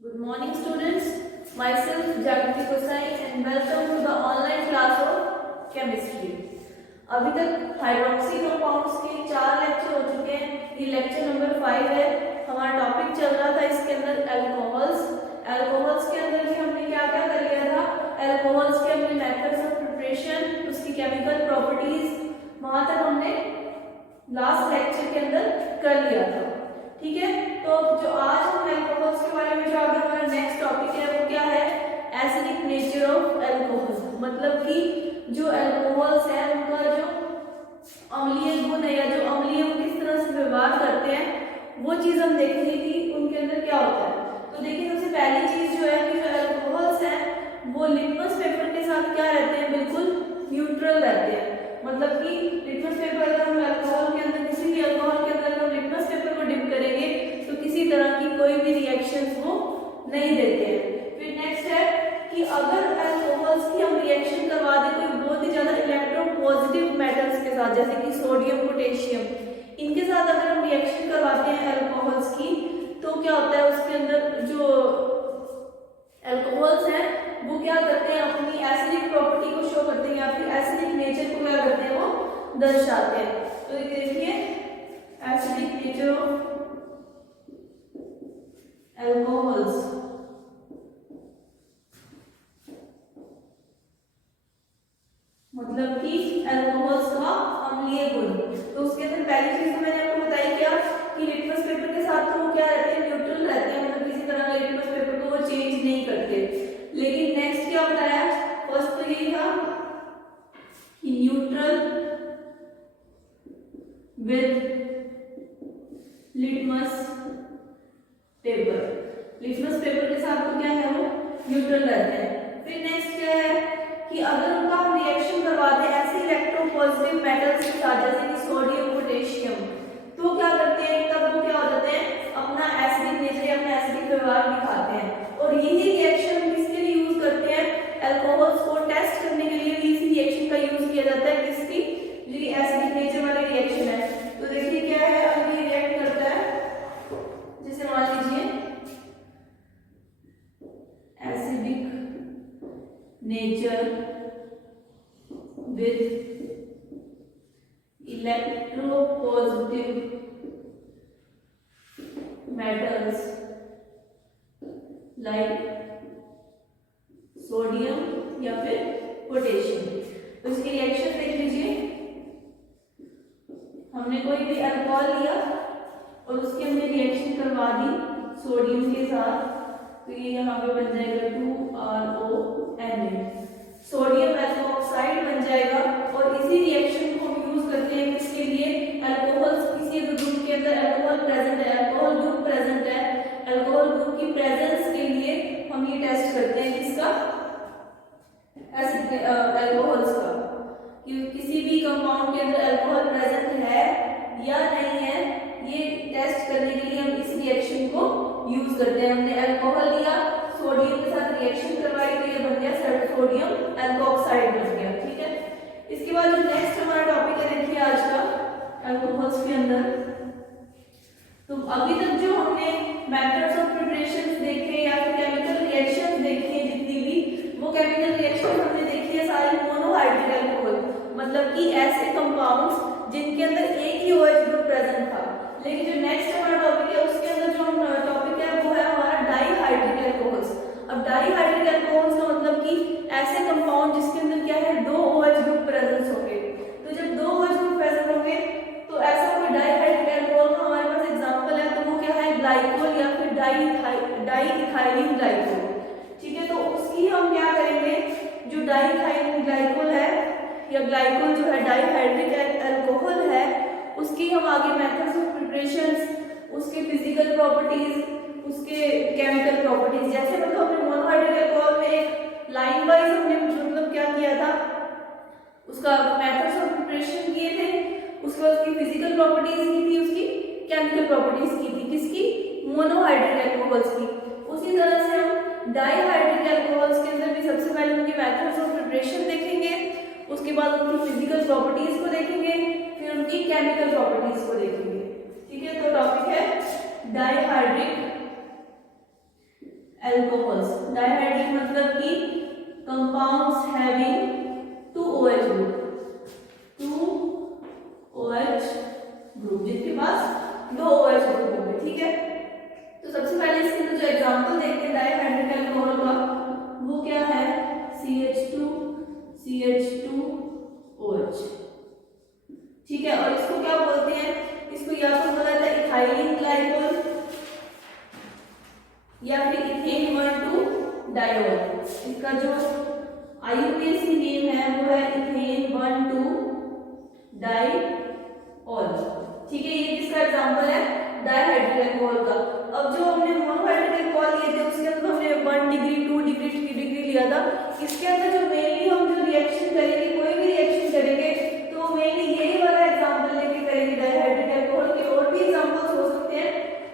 Good morning students, myself Jagriti Gosai and welcome to the online class of chemistry. अभी तक hydroxy compounds के 4 lecture हो चुके हैं। ये लेक्चर नंबर 5 है। हमारा टॉपिक चल रहा था इसके अंदर अल्कोहल्स के अंदर भी हमने क्या क्या कर लिया था। अल्कोहल्स के हमने मेथड्स ऑफ प्रिपरेशन, उसकी केमिकल प्रॉपर्टीज, वहां तक हमने लास्ट लेक्चर के अंदर कर लिया था। ठीक है, तो जो आज हम अल्कोहल्स के बारे में जो आगे हमारा नेक्स्ट टॉपिक है वो क्या है, एसिडिक नेचर ऑफ अल्कोहल। मतलब कि जो अल्कोहल्स है उनका जो अम्लीय गुण है या जो अम्लीय वो किस तरह से व्यवहार करते हैं वो चीज हम देखेंगे कि उनके अंदर क्या होता है। तो देखिए, सबसे पहली चीज जो है कि जो अल्कोहल्स है वो लिटमस पेपर के साथ क्या रहते हैं, बिल्कुल न्यूट्रल रहते हैं। मतलब कि लिटमस पेपर अगर हम अल्कोहल के अंदर, किसी भी अल्कोहल के अंदर हम लिटमस पेपर को डिप करेंगे तो किसी तरह की कोई भी रिएक्शंस वो नहीं देते हैं। फिर नेक्स्ट है कि अगर अल्कोहल्स की हम रिएक्शन करवा दें कोई बहुत ही ज्यादा इलेक्ट्रोपॉजिटिव मेटल्स के साथ, जैसे कि सोडियम, पोटेशियम, इनके साथ अगर हम रिएक्शन करवाते हैं अल्कोहल्स की, तो क्या होता है उसके अंदर जो अल्कोहल्स हैं वो क्या करते हैं, अपनी एसिडिक प्रॉपर्टी को शो करते हैं या फिर एसिडिक नेचर को क्या करते हैं, वो दर्शाते हैं। तो देखिए, एसिडिक नेचर ऑफ अल्कोहल्स, मतलब कि अल्कोहल्स का अम्लीय गुण। तो उसके अंदर पहली चीज तो मैंने आपको बताई क्या कि लिटमस पेपर के साथ तो वो क्या रहते हैं, न्यूट्रल रहते हैं। मतलब किसी तरह का लिटमस पेपर को वो चेंज नहीं करते। लेकिन नेक्स्ट क्या बताया, फर्स्ट तो यही था कि neutral with litmus paper, litmus paper के साथ तो क्या है, वो न्यूट्रल रहते हैं। फिर नेक्स्ट क्या है कि अगर उनका हम रिएक्शन करवाते हैं ऐसे इलेक्ट्रोपॉजिटिव मेटल्स के साथ, जैसे कि सोडियम, पोटेशियम, तो क्या करते हैं, तब वो क्या हो जाते हैं, अपना एसिडिक नेचर या अपना एसिडिक व्यवहार दिखाते हैं। और यही रिएक्शन किसके लिए यूज करते हैं, अल्कोहल्स को टेस्ट करने के लिए इस रिएक्शन का यूज किया जाता है। किसकी, जो एसिडिक नेचर वाली रिएक्शन है। तो देखिए क्या है, अगर ये रिएक्ट करता है, जैसे मान लीजिए acidic nature with electropositive metals like sodium या फिर पोटेशियम। तो इसकी रिएक्शन देख लीजिए, हमने कोई भी अल्कोहल लिया और उसकी हमने रिएक्शन करवा दी सोडियम के साथ, तो ये यहाँ पे बन जाएगा 2RONA, सोडियम एल्कोऑक्साइड बन जाएगा। और इसी रिएक्शन को हम यूज करते हैं किसके लिए, अल्कोहल्स, किसी ग्रुप के अंदर अल्कोहल प्रेजेंट है, अल्कोहल ग्रुप प्रेजेंट है, अल्कोहल ग्रुप की प्रेजेंस के लिए हम ये टेस्ट करते हैं किसका, अल्कोहल्स का, कि किसी भी कंपाउंड के अंदर अल्कोहल प्रेजेंट है या नहीं है। ये टेस्ट करने के लिए हम इस रिएक्शन को यूज करते हैं। हमने अल्कोहल लिया, सोडियम के साथ रिएक्शन करवाई, तो ये बन गया सोडियम एल्कोऑक्साइड बन गया। ठीक है, इसके बाद जो नेक्स्ट हमारा टॉपिक है, देखिए आज का अल्कोहल्स के अंदर, तो अभी तक जो हमने मेथड्स ऑफ प्रिपरेशंस देखे या फिर केमिकल रिएक्शंस देखी है, जितनी भी वो केमिकल रिएक्शन हमने देखी है सारी मोनोहाइड्रिक अल्कोहल, मतलब कि ऐसे कंपाउंड्स जिनके अंदर एक ही OH ग्रुप प्रेजेंट था। लेकिन जो नेक्स्ट हमारा टॉपिक है उसके अंदर जो टॉपिक है वो है हमारा डाइहाइड्रिक अल्कोहल्स। अब डाइहाइड्रिक अल्कोहल्स का मतलब कि ऐसे कंपाउंड जिसके अंदर क्या है, 2 OH ग्रुप प्रेजेंस होंगे। तो जब 2 OH ग्रुप प्रेजेंट होंगे तो ऐसा कोई डाइहाइड्रिक अल्कोहल का हमारे पास एग्जांपल है, तो वो क्या है, ग्लाइकोल या फिर डाइइथाइलिन ग्लाइकोल। ठीक है, तो उसकी हम क्या करेंगे, जो डाइइथाइलिन ग्लाइकोल है या ग्लाइकोल जो है डाइहाइड्रिक अल्कोहल है, उसकी हम आगे मेथड्स ऑफ प्रिपरेशंस, उसके फिजिकल प्रॉपर्टीज, उसके केमिकल प्रॉपर्टीज, जैसे मतलब हमने मोनोहाइड्रिक अल्कोहल में एक लाइन वाइज हमने मतलब क्या किया था, उसका मेथड्स ऑफ प्रिपरेशन किए थे, उसके बाद उसकी फिजिकल प्रॉपर्टीज की थी, उसकी केमिकल प्रॉपर्टीज की थी, किसकी, मोनोहाइड्रिक अल्कोहल्स की। उसी तरह से हम डाइहाइड्रिक अल्कोहल्स के अंदर भी सबसे पहले उनके मेथड्स ऑफ प्रिपरेशन देखेंगे, उसके बाद उनकी फिजिकल प्रॉपर्टीज को देखेंगे, फिर उनकी केमिकल प्रॉपर्टीज को देखेंगे। ठीक है, तो टॉपिक है डाइहाइड्रिक अल्कोहल्स। डाइहाइड्रिक मतलब कि compounds having 2 OH group, 2 OH group जिनके पास 2 OH ग्रुप होंगे, ठीक है। तो सबसे पहले इसके अंदर जो एग्जांपल देखते हैं डाइहाइड्रिक अल्कोहल का, वो क्या है, CH2 CH2OH, ठीक है। और इसको क्या बोलते हैं, इसको या तो बोला जाता है इथाइलिन ग्लाइकोल या फिर इथेन 1,2 डायोल। इसका जो IUPAC नेम है वो है इथेन 1,2 डाइऑल, ठीक है। ये किसका एग्जांपल है, डाइहाइड्रिक अल्कोहल का। अब जो हमने मोनोहाइड्रिक अल्कोहल लिए थे उसके अंदर हमने 1 डिग्री 2 डिग्री 3 डिग्री लिया था। इसके अंदर जो मेनली हम जो रिएक्शन करेंगे, कोई भी रिएक्शन करेंगे तो मेनली यही वाला एग्जांपल लेके करेंगे डाइहाइड्रिक अल्कोहल के। और भी एग्जांपल्स हो सकते हैं,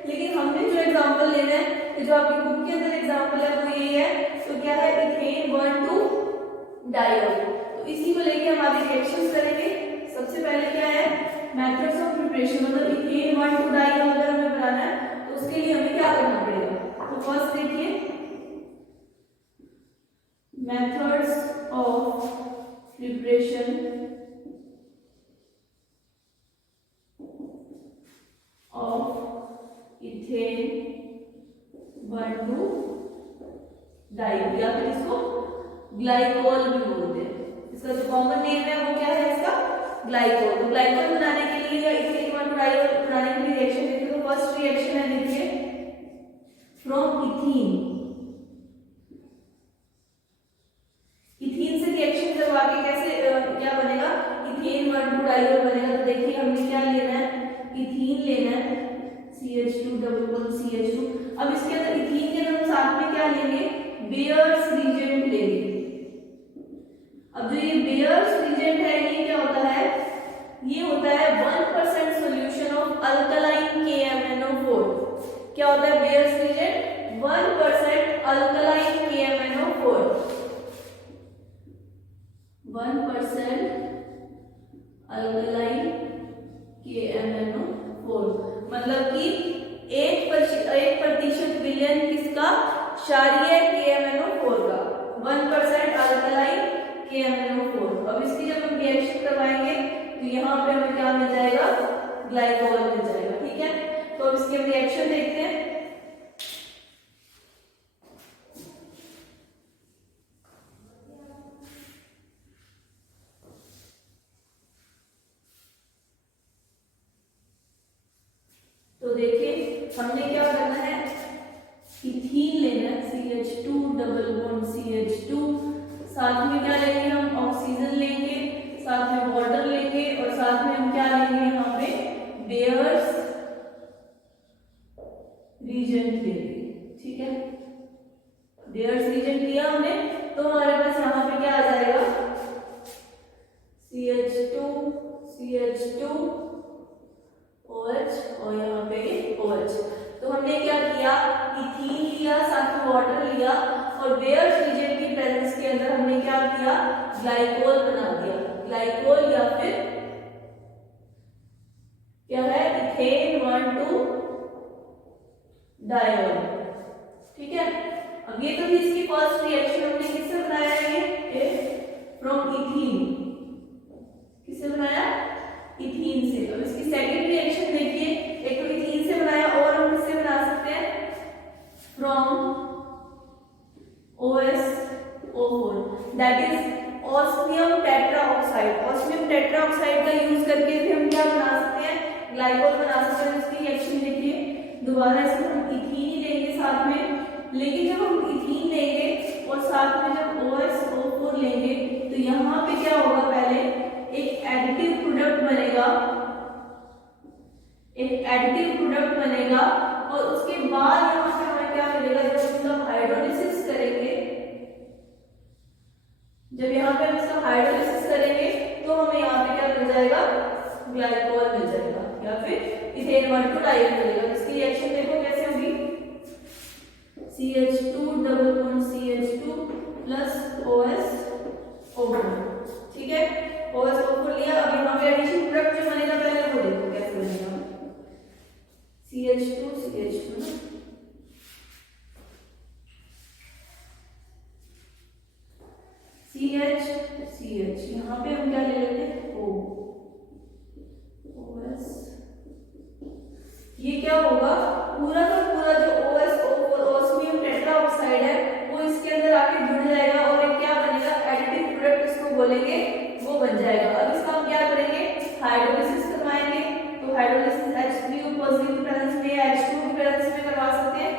लेकिन हमने जो एग्जांपल लेना है, जो आपकी बुक के अंदर एग्जांपल है वो ये है। तो क्या है, इथेन 1,2 डायोल। तो इसी को लेके हम आगे रिएक्शंस करेंगे। सबसे पहले क्या है, मेथड्स ऑफ प्रिपरेशन, मतलब इथेन 1,2 डायोल अगर हमें बनाना है तो उसके लिए हमें क्या करना पड़ेगा। तो फर्स्ट देखिए methods of preparation of ethane 1,2 diol, या फिर इसको ग्लाइकोल भी बोलते हैं। इसका जो कॉमन नेम है वो क्या है, इसका ग्लाइकोल। तो ग्लाइकोल बनाने के लिए या इथेन 1,2 डायोल बनाने के लिए रिएक्शन देखते हैं। तो फर्स्ट रिएक्शन है, देखिए फ्रॉम इथीन से रिएक्शन जब आगे कैसे क्या बनेगा, इथेन 1,2 डायोल बनेगा। तो देखिए हमने क्या लेना है, इथीन लेना है, CH2 डबल बॉन्ड CH2। अब इसके अंदर इथीन के अंदर साथ में क्या लेंगे, बेयर्स रीजेंट लेंगे। अब जो ये बेयर्स रीजेंट है ये क्या होता है, ये होता है 1% सॉल्यूशन ऑफ अल्कलाइन KMnO4। क्या होता है bears reagent, 1% alkaline KMnO4, 1% alkaline KMnO4, मतलब कि 1% विलयन किसका, क्षारीय KMnO4 का, 1% अल्कलाइन KMnO4। अब इसकी जब हम रिएक्शन करवाएंगे तो यहाँ पे हमें क्या मिल जाएगा, ग्लाइकोल मिल जाएगा, ठीक है। तो अब इसकी हम रिएक्शन देखते हैं। तो देखिए हमने क्या करना है, इथीन लेना है, CH2 डबल बॉन्ड CH2, साथ में क्या लेंगे हम, ऑक्सीजन लेंगे, साथ में वाटर लेंगे, और साथ में हम क्या लेंगे यहाँ पे, बेयर्स रीजेंट लेंगे, ठीक है। बेयर्स रीजेंट लिया हमने, तो हमारे पास यहाँ पे क्या आ जाएगा, CH2 OH और यहाँ पे OH। तो हमने क्या किया, इथीन लिया, साथ में वाटर लिया, और बेयर्स रीजेंट की प्रेजेंस के अंदर हमने क्या किया, ग्लाइकोल बना दिया। ग्लाइकोल या फिर क्या है, इथेन 1,2 डायोल, ठीक है। अब ये तो थी इसकी फर्स्ट रिएक्शन, हमने किससे बनाया है, ये फ्रॉम इथीन, किससे बनाया, इथीन से। अब इसकी सेकंड रिएक्शन देखिए, एक तो इथीन से बनाया, और हम किससे बना सकते हैं, from OSO4, that is osmium tetroxide. Osmium tetroxide का यूज करके भी हम क्या बना सकते हैं, ग्लाइकोल बना सकते हैं। इसकी रिएक्शन देखिए, दोबारा इसमें हम इथीन ही लेंगे साथ में, लेकिन जब हम इथीन लेंगे और साथ में जब OSO4 लेंगे तो यहाँ पे क्या होगा, पहले एक एडिटिव प्रोडक्ट बनेगा, एक एडिटिव प्रोडक्ट बनेगा, और उसके बाद यहाँ पे हमें क्या मिलेगा, जब इसका हाइड्रोलिसिस करेंगे, जब यहाँ पे हम इसका हाइड्रोलिसिस करेंगे तो हमें यहाँ पे क्या मिल जाएगा, ग्लाइकोल मिल जाएगा, या फिर इथेन 1,2 डायोल मिलेगा। इसकी रिएक्शन देखो कैसे होगी, CH2 double bond CH2 plus OSO4, ठीक है। OSO4 लिया, अब यहाँ पे एडिशन प्रोडक्ट जो बनेगा पहले वो देखो कैसे बनेगा, CH2 CH2 CH, यहाँ पे हम क्या ले लेते हैं O, OS। ये क्या होगा, पूरा का पूरा जो OSO4 ऑस्मियम टेट्रा ऑक्साइड है वो इसके अंदर आके जुड़ जाएगा और एक क्या बनेगा, एडिटिव प्रोडक्ट इसको बोलेंगे, वो बन जाएगा। अब इसका हम क्या करेंगे, हाइड्रोलिसिस करवाएंगे। तो हाइड्रोलिसिस H3O पॉजिटिव की प्रेजेंस में या H2O की प्रेजेंस में करवा सकते हैं,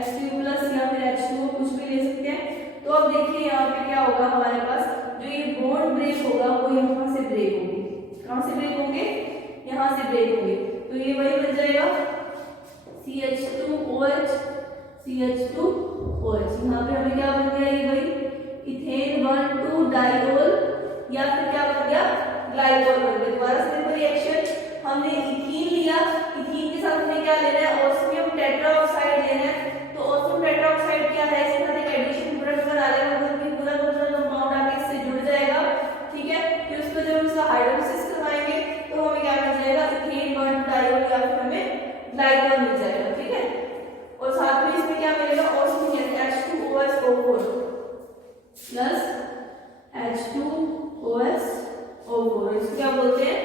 H3O+ या फिर H2O कुछ भी ले सकते हैं। तो अब देखिए यहाँ पे क्या होगा, हमारे पास जो ये बॉन्ड ब्रेक होगा वो यहाँ से ब्रेक होंगे। कहाँ से ब्रेक होंगे, यहाँ से ब्रेक होंगे। तो ये वही बन जाएगा CH2OH, CH2OH। यहाँ पे हमें क्या बन गया, ये वही इथेन 1,2 डाइओल या फिर क्या बन गया, ग्लाइकोल बन गया। दोबारा से देखो रिएक्शन, हमने इथीन लिया, इथीन के साथ हमें क्या लेना है, ऑस्मियम टेट्राऑक्साइड लेना है। तो ऑस्मियम टेट्राऑक्साइड क्या है, इसके साथ एक एडिशन प्रोडक्ट बना लेगा, मतलब कि पूरा का पूरा कंपाउंड आके इससे जुड़ जाएगा। ठीक है, फिर उसको जब हम इसका हाइड्रोलिसिस करवाएंगे तो हमें क्या मिल जाएगा, इथेन 1,2 डाइओल या फिर हमें ग्लाइकोल मिल जाएगा। ठीक है, और साथ में इसमें क्या मिलेगा, ऑस्मियम H2OSO4 प्लस H2OSO4, इसको क्या बोलते हैं,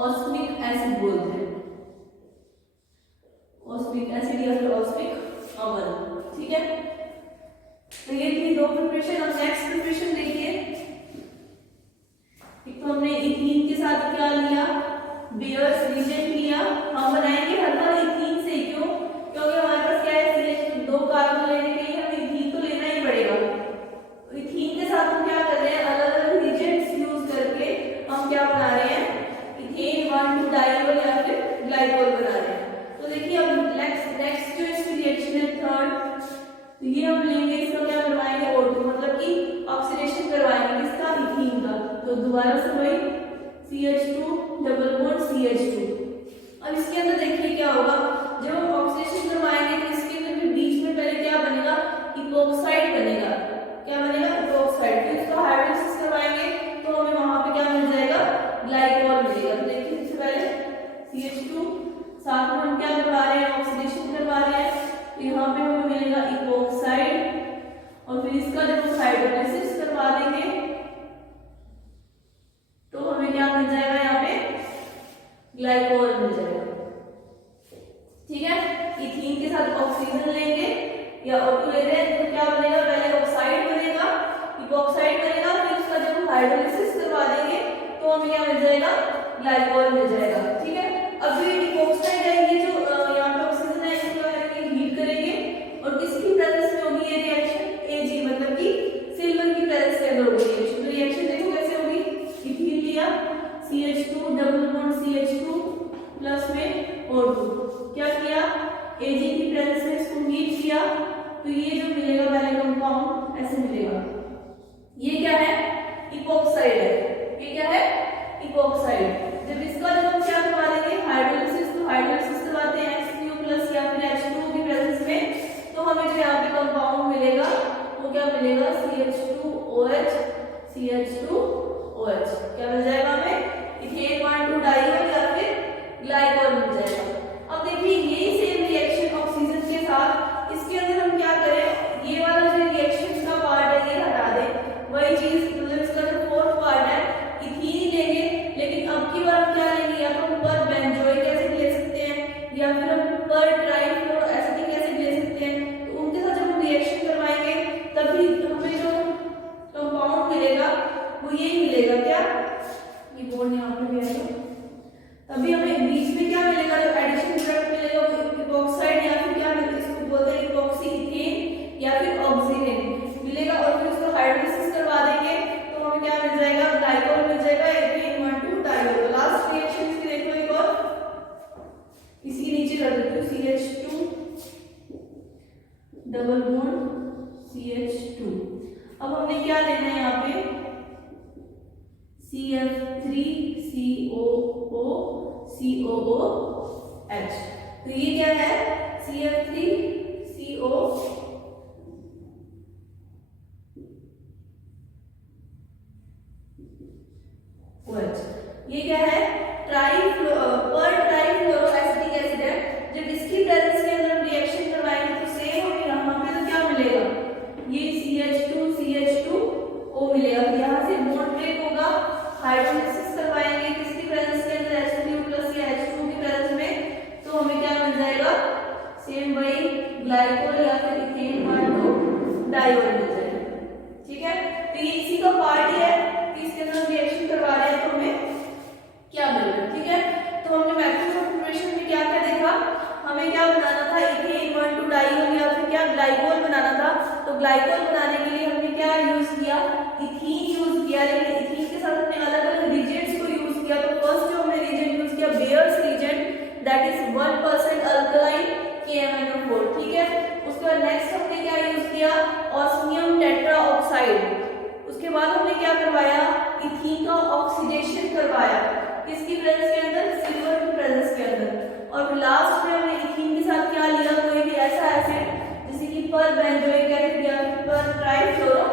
ऑस्मिक एसिड बोलते हैं, ऑस्मिक एसिड या फिर ऑस्मिक अम्ल। ठीक है, तो ये थी दो प्रिपरेशन। अब नेक्स्ट प्रिपरेशन देखिए, एक तो हमने इथीन के साथ क्या लिया, बेयर्स रिएजेंट लिया। हम बनाएंगे हर बार इथीन से, क्यों, क्योंकि हमारे पास क्या है, CH दो कार्बन लेने के लिए हमें इथीन तो लेना ही पड़ेगा। तो इथीन के साथ हम क्या कर रहे हैं, अलग अलग रिएजेंट्स यूज करके हम क्या बना रहे हैं, इथेन 1,2 डाइओल या फिर ग्लाइकोल बना रहे हैं। तो देखिए अब नेक्स्ट जो इसकी रिएक्शन है थर्ड, तो ये हम लेंगे, इसका क्या करवाएंगे, O2, मतलब कि ऑक्सीडेशन करवाएंगे किसका, इथीन का। तो दोबारा से वही CH2 डबल बॉन्ड CH2। अब इसके अंदर देखिए क्या होगा, जब हम ऑक्सीडेशन करवाएंगे तो इसके अंदर भी बीच में पहले क्या बनेगा, इपोक्साइड बनेगा। क्या बनेगा, इपोक्साइड। फिर इसका हाइड्रोलिसिस करवाएंगे तो हमें वहां पे क्या मिल जाएगा, ग्लाइकोल मिलेगा। तो देखिए सबसे पहले CH2, साथ में हम क्या करवा रहे हैं, ऑक्सीडेशन करवा रहे हैं, तो यहाँ पे हमें मिलेगा इपोक्साइड। और फिर इसका जब हम हाइड्रोलिसिस करवा देंगे तो हमें क्या मिल जाएगा, यहाँ पे ग्लाइकोल मिल जाएगा। ठीक है, इथीन के साथ ऑक्सीजन लेंगे या O2 ले रहे हैं तो क्या बनेगा, पहले ऑक्साइड बनेगा, इपोक्साइड बनेगा, फिर उसका जब हम हाइड्रोलिसिस करवा देंगे तो हमें क्या मिल जाएगा, ग्लाइकोल मिल जाएगा। ठीक है, अब जो इपोक्साइड है, ये जो यहाँ पे ऑक्सीजन है, इसको क्या करेंगे, हीट करेंगे और किसकी प्रेजेंस में होगी ये रिएक्शन, Ag, मतलब कि सिल्वर की प्रेजेंस में होगी रिएक्शन। तो रिएक्शन देखो कैसे होगी, इथीन लिया, CH2 double bond CH2 plus में O2, क्या किया, Ag की प्रेजेंस में इसको हीट किया, तो ये जो मिलेगा पहले कंपाउंड ऐसे मिलेगा। ये क्या है, इपोक्साइड है, ये क्या है, इपोक्साइड। जब इसका जब हम क्या करवा देंगे, हाइड्रोलिसिस, तो हाइड्रोलिसिस करवाते हैं H3O+ या फिर H2O की प्रेजेंस में, तो हमें जो यहाँ पे कंपाउंड मिलेगा वो क्या मिलेगा, CH2OH, CH2OH क्या मिल जाएगा हमें, इथेन 1,2 डाइओल या फिर ग्लाइकोल मिल जाएगा। अब देखिए यही सेम रिएक्शन ऑक्सीजन के साथ, इसके अंदर हम क्या करें, ये वाला जो रिएक्शन का पार्ट है ये हटा दें, वही चीज मतलब इसका जो फोर्थ पार्ट है इथीन लेंगे, लेकिन अब की बार हम क्या लेंगे, या तो हम पर बेंजोइक एसिड ले सकते हैं या फिर हम पर ट्राइफ्लोरोएसिटिक एसिड ले सकते हैं। तो उनके साथ जब हम रिएक्शन करवाएंगे तभी हमें जो कंपाउंड मिलेगा वो यही मिलेगा, क्या, ये बोर्ड यहाँ पे भी आएगा, तभी हमें बीच में क्या मिलेगा, जो एडिशन प्रोडक्ट मिलेगा वो इपोक्साइड या फिर क्या मिलेगा, इसको बोलते हैं इपोक्सी इथेन या फिर ऑक्सीजन मिलेगा। और फिर उसको हाइड्रोलिसिस करवा देंगे तो हमें क्या मिल जाएगा, ग्लाइकोल मिल जाएगा, इथेन 1,2 डाइओल। लास्ट रिएक्शन इसकी देखो एक और, इसकी नीचे कर देते हो, CH2 डबल बॉन्ड CH2। अब हमने क्या लेना है यहाँ पे, CF3COOCOOH। तो ये क्या है, CF3COOH, ये क्या है, पर ट्राइफ्लोरोएसिटिक एसिड है। जब इसकी प्रेजेंस के अंदर हम रिएक्शन करवाएंगे तो सेम हमें यहाँ पे तो क्या मिलेगा, ये CH2CH2O मिलेगा। यहाँ से बॉन्ड ब्रेक होगा या फिर इथेन 1,2 डाइओल मिल जाए। ठीक है, तो ये इसी का पार्ट है कि इसके अंदर रिएक्शन करवा रहे हैं तो हमें क्या मिल रहा है। ठीक है, तो हमने मेथड ऑफ प्रिपरेशन में क्या क्या देखा, हमें क्या बनाना था, इथेन 1,2 डाइओल या फिर क्या ग्लाइकोल बनाना था। तो ग्लाइकोल बनाने के लिए हमने क्या यूज किया, इथीन यूज किया, लेकिन इथीन के साथ हमने अलग अलग रिएजेंट्स को यूज किया। तो फर्स्ट जो हमने रिएजेंट यूज किया bears reagent, that is 1% alkaline KMnO4। ठीक है, उसके बाद नेक्स्ट हमने क्या यूज किया, ऑस्मियम टेट्रा ऑक्साइड। उसके बाद हमने क्या करवाया, इथीन का ऑक्सीडेशन करवाया, किसकी प्रेजेंस के अंदर, सिल्वर की प्रेजेंस के अंदर। और लास्ट में हमने इथीन के साथ क्या लिया, कोई भी ऐसा एसिड जैसे कि परबेंजोइक एसिड या पर ट्राइफ्लोरो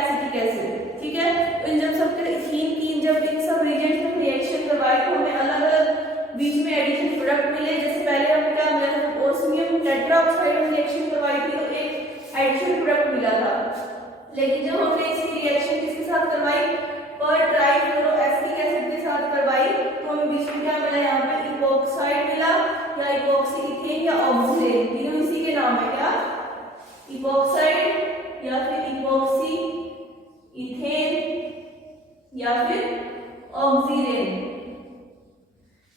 एसिटिक एसिड। ठीक है, तो इन जब सबके इथीन की जब इन सब रिएजेंट में रिएक्शन करवाई तो हमें अलग अलग बीच में एडिशन प्रोडक्ट मिले। जैसे पहले हमें क्या मिला, ओस्मियम टेट्राऑक्साइड में रिएक्शन करवाई थी तो एक एडिशन प्रोडक्ट मिला था। लेकिन जब हमने इसकी रिएक्शन किसके साथ करवाई, पर ट्राइफ्लोरो एसिटिक एसिड के साथ करवाई तो हमें बीच में क्या मिला, यहाँ पे इपोक्साइड मिला या इपोक्सी इथेन या ऑक्सीडेन, तीनों इसी के नाम है, क्या इपोक्साइड या फिर इपोक्सी इथेन या फिर ऑक्सीडेन,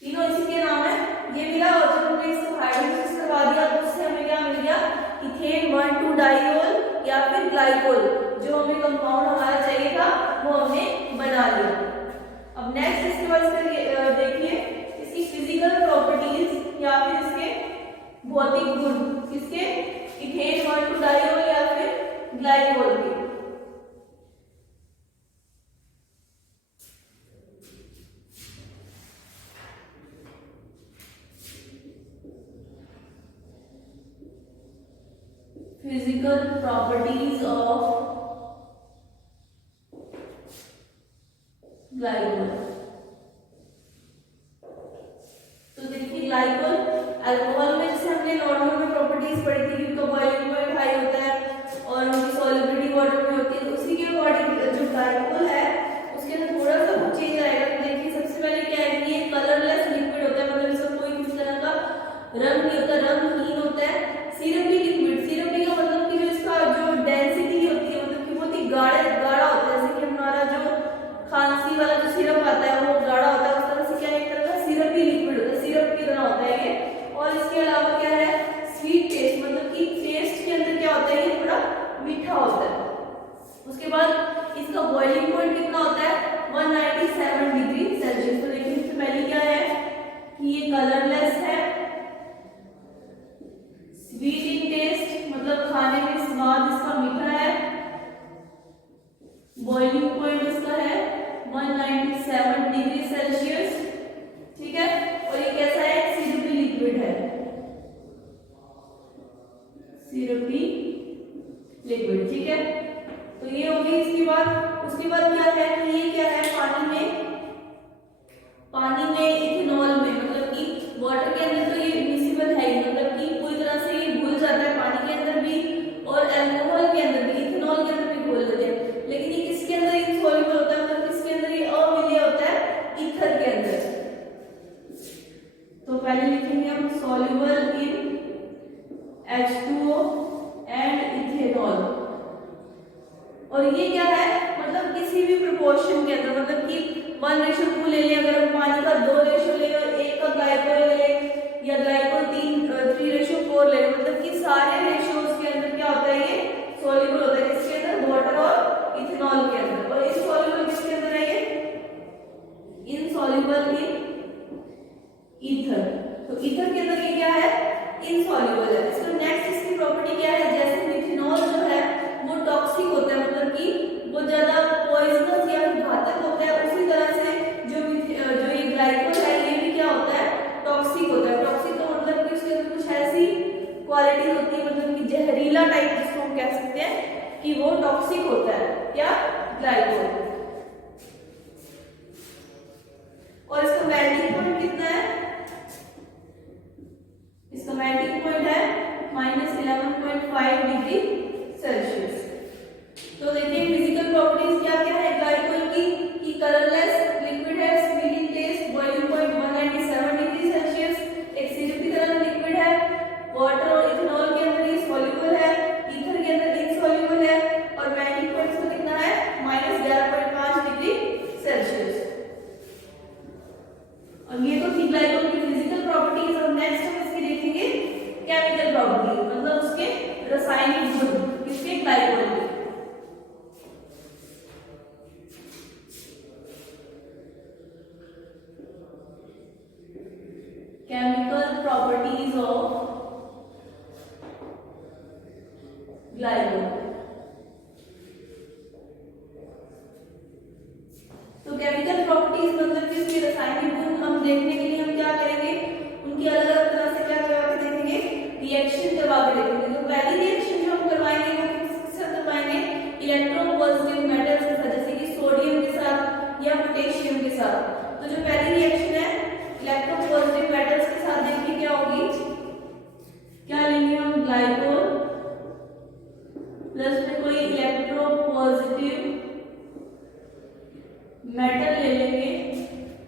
तीनों इसी के नाम है, ये मिला। और जब हमने इसको हाइड्रोलाइसिस करवा दिया तो उससे हमें क्या मिल गया, इथेन 1,2 डाइओल या फिर ग्लाइकोल, जो हमें कंपाउंड हमारा चाहिए था वो हमने बना लिया। अब नेक्स्ट इसके बाद देखिए इसकी फिजिकल प्रॉपर्टीज या फिर इसके भौतिक गुण, किसके, इथेन 1,2 डाइओल या फिर ग्लाइकोल के। Physical properties of glycol. तो देखिए ग्लाइकोल अल्कोहल में जैसे हमने नॉर्मल में प्रॉपर्टीज पढ़ी थी कि उनका बॉइलिंग पॉइंट हाई होता है और उनकी सॉल्युबिलिटी वाटर में होती है, तो उसी के अकॉर्डिंग जो ग्लाइकोल है उसके अंदर थोड़ा सा कुछ चेंज आएगा। तो देखिए सबसे पहले क्या है कि ये कलरलेस लिक्विड होता है, मतलब इसका कोई किसी तरह का रंग नहीं होता, रंगहीन होता है। सिरपी लिक्विड, सिरपी का मतलब कि जो इसका जो डेंसिटी होती है मतलब कि बहुत ही गाढ़ा होता है, जैसे कि हमारा जो खांसी वाला जो सिरप आता है वो गाढ़ा होता है, उस तरह से क्या एक तरह का सिरपी लिक्विड होता है, सिरप की तरह होता है ये। और इसके अलावा क्या है, स्वीट टेस्ट, मतलब कि टेस्ट के अंदर क्या होता है, ये थोड़ा मीठा होता है। उसके बाद इसका बॉइलिंग पॉइंट कितना होता है, 197 डिग्री सेल्सियस। तो देखिए सबसे पहले क्या है कि ये कलरलेस है, स्वीट इन टेस्ट मतलब खाने में स्वाद इसका मीठा है, बॉइलिंग पॉइंट इसका है 197 डिग्री सेल्सियस। ठीक है, और ये कैसा है, सिरपी लिक्विड है, सिरपी लिक्विड। ठीक है, तो ये हो गई इसके बाद। उसके बाद क्या है कि ये क्या है, पानी में इथेनॉल में, मतलब कि वाटर के अंदर तो ये मिसिबल है ही, मतलब कि पूरी तरह से ये घुल जाता है पानी के अंदर भी और अल्कोहल के अंदर भी, इथेनॉल के अंदर भी घुल जाते हैं। लेकिन ये किसके अंदर इनसॉल्युबल होता है, मतलब किसके अंदर ये अविलीय होता है, ईथर के अंदर। तो पहले लिखेंगे हम soluble in H2O and ethanol. और ये क्या है, मतलब किसी भी प्रोपोर्शन के अंदर, मतलब कि 1:2 ले लें, अगर हम पानी का 2 रेशो ले और 1 का ग्लाइकोल ले लें, या ग्लाइकोल 3:4 ले लें, मतलब कि सारे रेशियोज के अंदर क्या होता है, ये सॉल्युबल होता है, किसके अंदर, वाटर और इथेनॉल के अंदर। और इनसॉल्युबल किसके अंदर है, ये इनसॉल्युबल इन ईथर। तो ईथर के अंदर ये क्या है, इनसॉल्युबल है। इसको नेक्स्ट इसकी प्रॉपर्टी क्या है, जैसे मिथेनॉल जो है वो टॉक्सिक होता है, मतलब कि वो ज्यादा पॉइजनस या घातक होता है, उसी तरह से जो ये ग्लाइकोल है ये भी क्या होता है, टॉक्सिक होता है। टॉक्सिक का मतलब कि उसके अंदर कुछ ऐसी क्वालिटी होती है, मतलब कि जहरीला टाइप जिसको हम कह सकते हैं कि वो टॉक्सिक होता है, क्या, ग्लाइकोल। और इसका मेल्टिंग पॉइंट कितना है, इसका मेल्टिंग पॉइंट है -11.5 डिग्री सेल्सियस। तो देखिए फिजिकल प्रॉपर्टीज क्या क्या है ग्लाइकोल की, कि कलरलेस लिक्विड है, sweet in taste, boiling point 197 degree Celsius, एक सिरप की तरह लिक्विड है, वाटर और इथेनॉल के अंदर ये सॉल्युबल है, ग्लाइकोल। तो केमिकल प्रॉपर्टीज मतलब कि उसके रासायनिक गुण हम देखने के लिए हम क्या करेंगे, उनकी अलग अलग तरह से क्या करवा के देखेंगे, रिएक्शन करवा के देखेंगे। तो पहली रिएक्शन जो हम करवाएंगे वो किसके साथ करवाएंगे, इलेक्ट्रोपॉजिटिव मेटल्स के साथ, जैसे कि सोडियम के साथ या पोटेशियम के साथ। तो जो पहली रिएक्शन है इलेक्ट्रोपॉजिटिव मेटल्स के साथ, देखिए क्या होगी, क्या लेंगे हम, ग्लाइकोल प्लस में कोई इलेक्ट्रोपॉजिटिव मेटल ले लेंगे।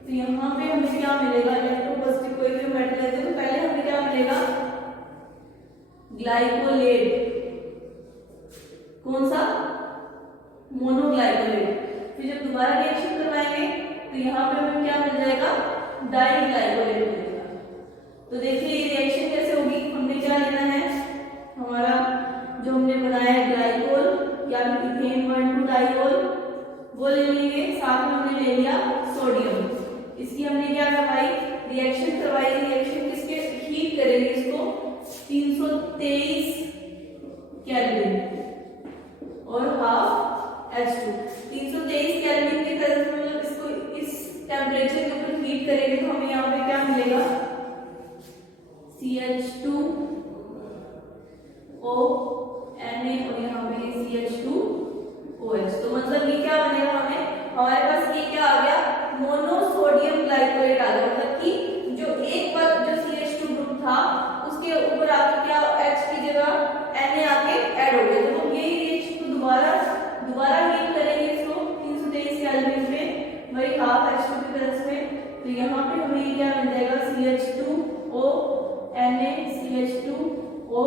तो यहाँ पे हमें क्या मिलेगा, इलेक्ट्रोपॉजिटिव कोई भी मेटल लेते तो पहले हमें क्या मिलेगा, ग्लाइकोलेट। कौन सा, मोनोग्लाइकोलेट। फिर जब दोबारा रिएक्शन करवाएंगे तो यहाँ पे हमें क्या मिल जाएगा, डाइग्लाइकोलेट मिलेगा। तो देखिए ये रिएक्शन कैसे होगी, हमने क्या लेना है, हमारा जो हमने बनाया है ग्लाइकोल या इथेन 1,2 डाइकोल वो ले लेंगे, साथ में हमने ले लिया सोडियम। इसकी हमने क्या करवाई, रिएक्शन करवाई। रिएक्शन किसके, हीट करेंगे इसको 323 केल्विन और हाफ H2। 323 केल्विन की तरह से मतलब इसको इस टेम्परेचर के ऊपर हीट करेंगे तो हमें यहाँ पे क्या मिलेगा, CH2O Na और यहाँ पे CH2OH। तो मतलब ये क्या बनेगा, हमें हमारे पास ये क्या आ गया, मोनोसोडियम ग्लाइकोलेट आ गया। मतलब कि जो एक बार जो CH2 ग्रुप था उसके ऊपर आके क्या H की जगह Na आके ऐड हो गया। तो हम यही रिएक्शन को दोबारा हीट करेंगे इसको 323 केल्विन पे, वही हाफ H2 की तरह से। तो यहाँ पे हमें क्या मिल जाएगा, CH2O Na CH2O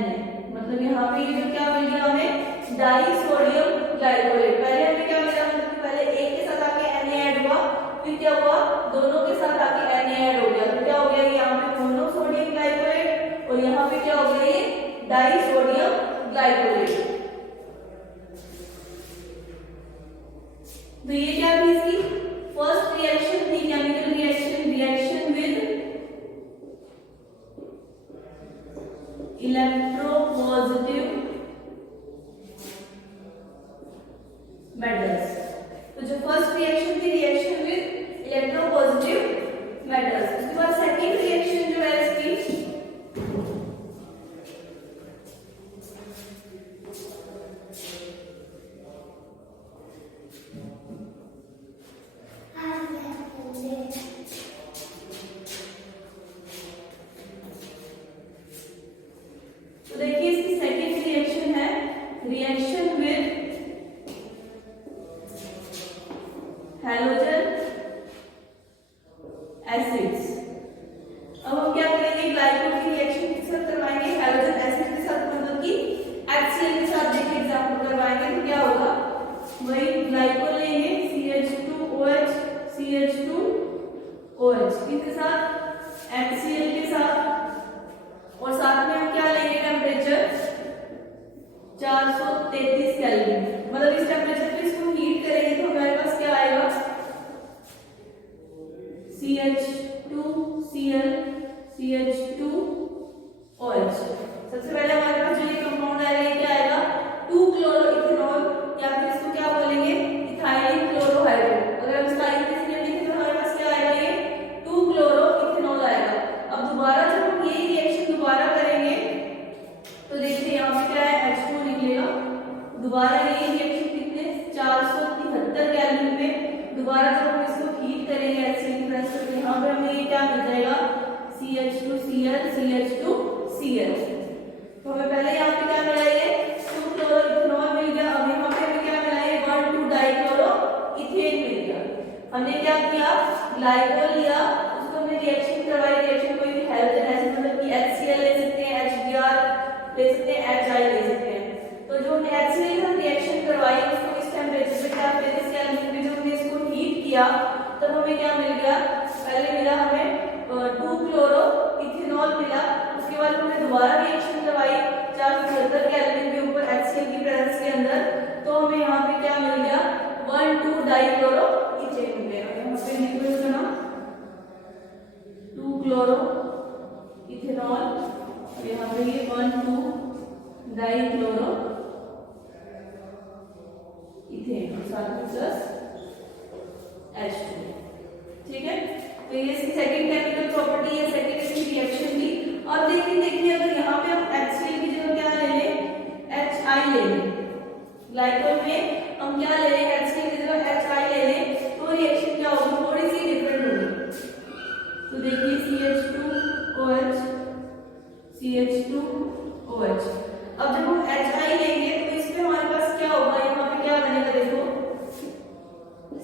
Na। मतलब यहाँ पे ये जो क्या मिल गया हमें, डाइसोडियम ग्लाइकोलेट। पहले हमें क्या मिला, मतलब पहले एक के साथ आके Na ऐड हुआ, फिर क्या हुआ, दोनों के साथ आके Na ऐड हो गया। तो क्या हो गया, यहाँ पे मोनोसोडियम ग्लाइकोलेट और यहाँ पे क्या हो गया, ये डाइसोडियम ग्लाइकोलेट। तो ये क्या थी, इसकी फर्स्ट रिएक्शन थी, chemical reaction, reaction with electropositive metals. तो जो फर्स्ट रिएक्शन थी, रिएक्शन विद इलेक्ट्रोपॉजिटिव मेटल्स। उसके बाद सेकंड रिएक्शन जो है इसकी, तो देखिए इसकी सेकंड रिएक्शन है रिएक्शन विद हैलोजन एसिड्स। अब हम क्या करेंगे, ग्लाइकोल की रिएक्शन किस साथ करवाएंगे, हैलोजन एसिड के साथ, मतलब कि HCl के साथ। देखिए एग्जांपल करवाएंगे तो क्या होगा, वही ग्लाइकोल लेंगे CH2OH CH2OH किसके साथ, HCl के साथ, और साथ में हम क्या लेंगे, टेम्परेचर 433 केल्विन। मतलब इस टेम्परेचर पे इसको हीट करेंगे तो हमारे पास क्या आएगा, CH2Cl CH2OH। सबसे पहले हमारे पास जो ये कंपाउंड आएगा, ये क्या आएगा, 2-क्लोरोइथेनॉल, या फिर इसको क्या बोलेंगे, इथाइलिन क्लोरोहाइड्रो। अगर हम इसका लिखें तो हमारे पास क्या आएगा, ये 2-क्लोरोइथेनॉल आएगा। अब दोबारा जब हम ये रिएक्शन दोबारा करेंगे तो देखिए यहाँ पे क्या है, H2 निकलेगा। दोबारा ये रिएक्शन कितने, 473 केल्विन पे। दोबारा जब हम इसको हीट करेंगे HCl की तरह से, यहाँ पे हमें ये क्या मिल जाएगा, CH2Cl CH2Cl। तो हमें पहले यहाँ पे क्या मिला, ये 2-क्लोरोइथेनॉल मिल गया। अब यहाँ पे हमें क्या मिला, ये 1,2 डाइक्लोरोइथेन मिल गया। हमने क्या किया, ग्लाइकोल लिया, उसको हमने रिएक्शन करवाई। रिएक्शन कोई भी हैलोजन एसिड, मतलब कि HCl ले सकते हैं, HBr ले सकते हैं, HI ले सकते हैं। तो जो हमने HCl के साथ रिएक्शन करवाई उसको इस टेम्परेचर पे 433 केल्विन पे जब हमने इसको हीट किया तब हमें क्या मिल गया, पहले मिला हमें 2-क्लोरोइथेनॉल मिला। उसके बाद हमने दोबारा रिएक्शन करवाई 470 केल्विन के ऊपर HCl की प्रेजेंस के अंदर, तो हमें यहाँ पे क्या मिल गया, 1,2 डाइक्लोरोइथेन मिल गया। यहाँ पे लिख लो इसका नाम, 2-क्लोरोइथेनॉल, और यहाँ पे ये 1,2 डाइक्लोरो इथेन साथ में प्लस H2। ठीक है, तो ये इसकी सेकंड केमिकल प्रॉपर्टी है, सेकंड इसकी रिएक्शन थी। और देखिए अगर यहाँ पे हम HCl की जगह क्या ले लें, HI ले लें, ग्लाइकोल में हम क्या ले लें, HCl की जगह HI ले लें, तो रिएक्शन क्या होगी, थोड़ी सी डिफरेंट होगी। तो देखिए CH2OH CH2OH। अब जब हम HI लेंगे तो इसमें हमारे पास क्या होगा, यहाँ पे क्या बनेगा, देखो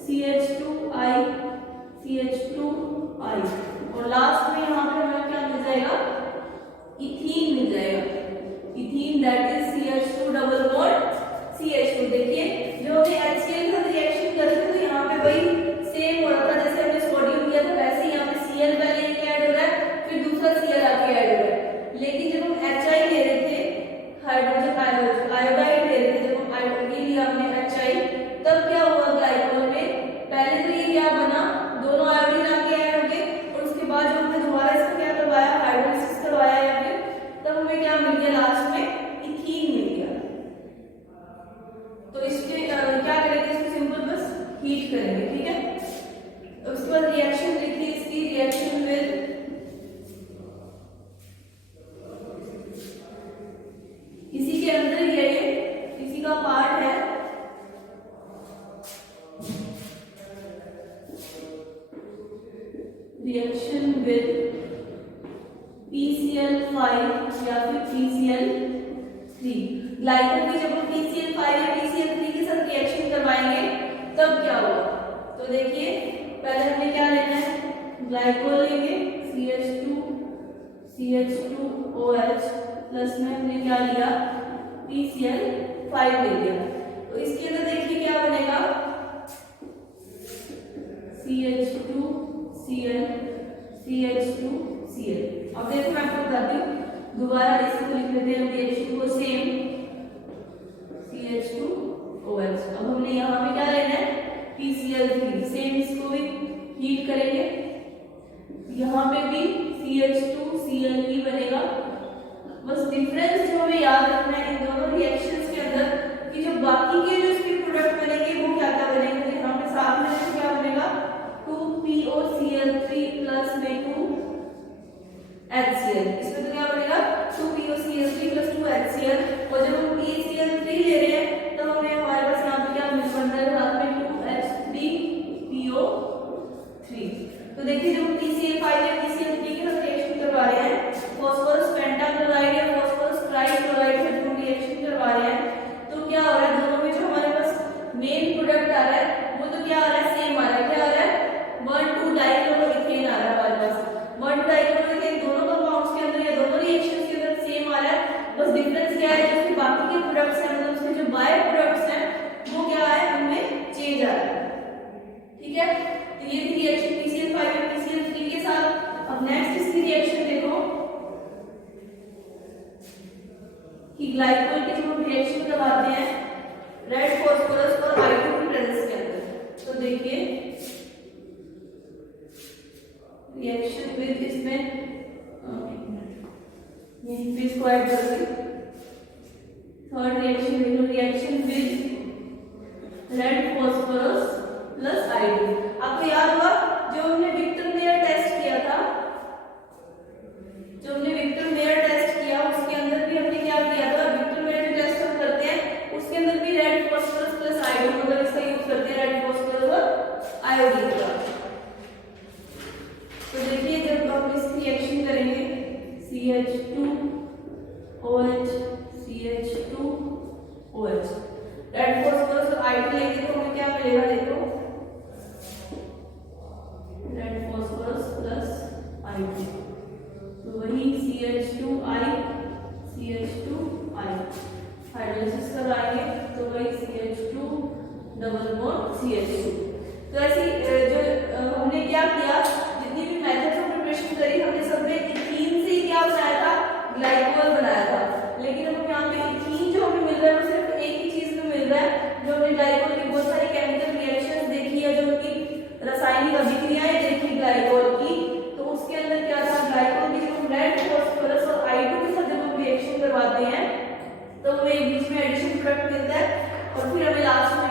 CH2I CH2I, और लास्ट में यहाँ पे हमें क्या मिल जाएगा, इथीन मिल जाएगा, ethene that is CH2 double bond CH2। देखिए जो हमने HCl के साथ रिएक्शन कर रहे थे तो यहाँ पे वही सेम हो रहा था, जैसे हमने सोडियम किया था वैसे ही यहाँ पे Cl पहले ऐड हो रहा है, फिर दूसरा Cl आके ऐड हो रहा है। लेकिन जब हम HI ले रहे थे, हाइड्रोजन आयोडाइड ले रहे थे, जब हम आयोडीन लिया हमने HI, तब क्या हुआ ग्लाइकोल में, पहले तो ये क्या बना, दोनों आयोडीन आके ऐड हो गए, और उसके बाद जब हमने दोबारा इसको क्या करवाया, हाइड्रोलिसिस करवाया या फिर, तब हमें क्या मिल गया, लास्ट में इथीन मिल गया। तो इसके क्या करेंगे, इसको सिंपल बस हीट करेंगे। ठीक है, उसके बाद रिएक्शन लिखी, इसकी रिएक्शन विद इसी के अंदर ही है, ये इसी का पार्ट है। रिएक्शन विद PCl5 या फिर PCl3। ग्लाइकोल की जब हम PCl5 या PCl3 के साथ रिएक्शन करवाएंगे तब क्या होगा, तो देखिए पहले हमने क्या लेना है, ग्लाइकोल लेंगे CH2OH प्लस में हमने क्या लिया, PCl5 ले लिया। तो इसके अंदर देखिए क्या बनेगा, CH2Cl CH2Cl। अब देखो मैं आपको बताती हूँ, दोबारा इसको लिख लेते हैं रिएक्शन को सेम, CH2OH। अब हमने यहाँ पे क्या लेना है, PCl3, सेम इसको भी हीट करेंगे, यहाँ पे भी CH2Cl ही बनेगा। बस डिफरेंस जो हमें याद रखना है इन दोनों रिएक्शंस के अंदर कि जो बाकी के जो इसके प्रोडक्ट बनेंगे वो क्या क्या बनेंगे, यहाँ पे साथ में क्या बनेगा, 2POCl3 प्लस में 2HCl। इसमें तो क्या बनेगा, 2POCl3 प्लस 2HCl। और जब हम PCl3 ले रहे हैं तो हमें हमारे पास यहाँ पे क्या मिल बन रहा है, साथ में 2H3PO3। तो देखिए जब PCl5 या PCl3 के साथ रिएक्शन करवा रहे हैं, फास्फोरस पेंटाक्लोराइड या फास्फोरस ट्राइक्लोराइड के साथ रिएक्शन करवा रहे हैं, तो क्या हो रहा है, दोनों में जो हमारे पास मेन प्रोडक्ट आ रहा है वो तो क्या आ रहा है, सेम आ रहा है। क्या आ रहा है, 1,2 डाइक्लोरोइथेन आ रहा है हमारे पास। 1,2 डाइक्लोरोइथेन दोनों कंपाउंड्स के अंदर या दोनों रिएक्शंस के अंदर सेम आ रहा है, बस डिफरेंस क्या है, जो बाकी के प्रोडक्ट्स हैं, मतलब उसके जो बाय प्रोडक्ट्स हैं वो क्या है, उनमें चेंज आ रहा है। ठीक है, तो ये थी रिएक्शन PCl5 और PCl3 के साथ। अब नेक्स्ट इसकी रिएक्शन देखो कि ग्लाइकोल की जब हम रिएक्शन करवाते हैं रेड फास्फोरस और I2 की प्रेजेंस के अंदर, तो देखिए रिएक्शन विद इसमें यहीं पे इसको ऐड करके थर्ड रिएक्शन देख लो, reaction with red phosphorus plus I2। आपको याद हुआ जो हमने विक्टर मेयर टेस्ट किया था, जो हमने विक्टर मेयर टेस्ट किया उसके अंदर भी हमने क्या किया था, विक्टर मेयर टेस्ट हम करते हैं उसके अंदर भी रेड फास्फोरस प्लस आयोडीन, मतलब इसका यूज करते हैं रेड फास्फोरस और आयोडीन का। तो देखिए जब हम इस रिएक्शन करेंगे CH2OH CH2OH, रेड फास्फोरस और आयोडीन लेंगे तो हमें क्या मिलेगा, देखो रेड फास्फोरस प्लस I2, तो वही CH2I हाइड्रोलिसिस कराएंगे तो वही CH2 डबल बॉन्ड CH2। तो ऐसी जो हमने क्या किया, जितनी भी मेथड्स ऑफ प्रिपरेशन करी हमने सब में इथीन से ही क्या बनाया था, ग्लाइकोल बनाया था। लेकिन अब यहाँ पे इथीन जो हमें मिल रहा है वो सिर्फ एक ही चीज में मिल रहा है, जो हमने ग्लाइकोल की बहुत सारी केमिकल रिएक्शंस देखी है, जो उनकी रासायनिक अभिक्रियाएं देखी ग्लाइकोल की, तो उसके अंदर क्या था, ग्लाइकोल की जब हम रेड फास्फोरस और I2 के साथ जब हम रिएक्शन करवाते हैं तो लास्ट